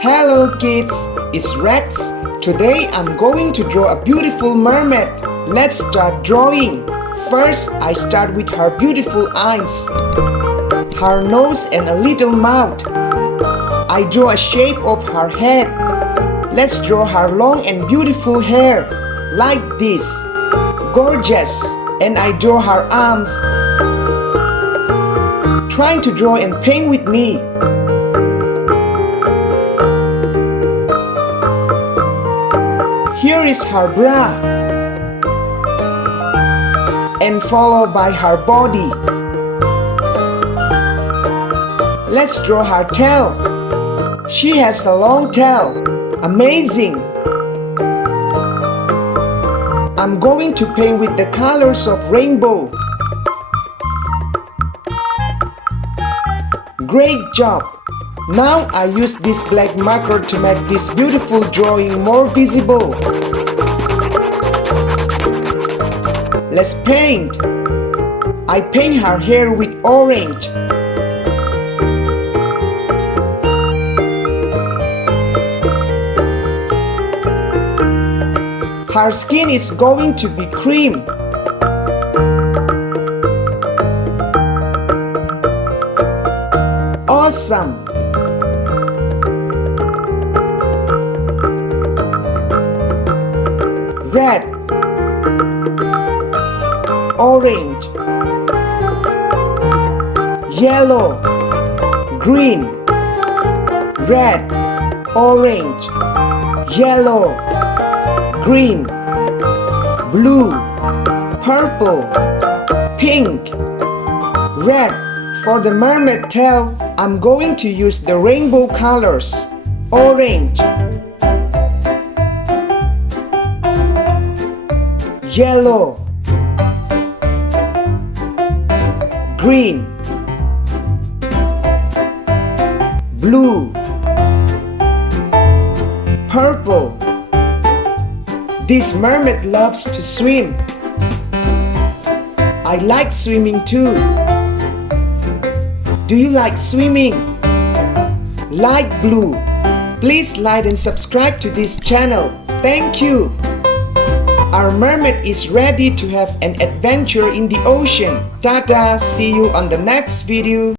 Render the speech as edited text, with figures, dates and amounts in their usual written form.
Hello kids, it's Rex. Today I'm going to draw a beautiful mermaid. Let's start drawing. First, I start with her beautiful eyes, her nose and a little mouth. I draw a shape of her head. Let's draw her long and beautiful hair, like this. Gorgeous! And I draw her arms. Trying to draw and paint with me. Here is her bra, and followed by her body. Let's draw her tail. She has a long tail. Amazing! I'm going to paint with the colors of rainbow. Great job! Now I use this black marker to make this beautiful drawing more visible. Let's paint. I paint her hair with orange. Her skin is going to be cream. Awesome! Red, orange, yellow, green, red, orange, yellow, green, blue, purple, pink, red. For the mermaid tail, I'm going to use the rainbow colors. Orange, yellow, green, blue, purple. This mermaid loves to swim. I like swimming too. Do you like swimming? Light blue. Please like and subscribe to this channel. Thank you. Our mermaid is ready to have an adventure in the ocean. Ta-ta! See you on the next video.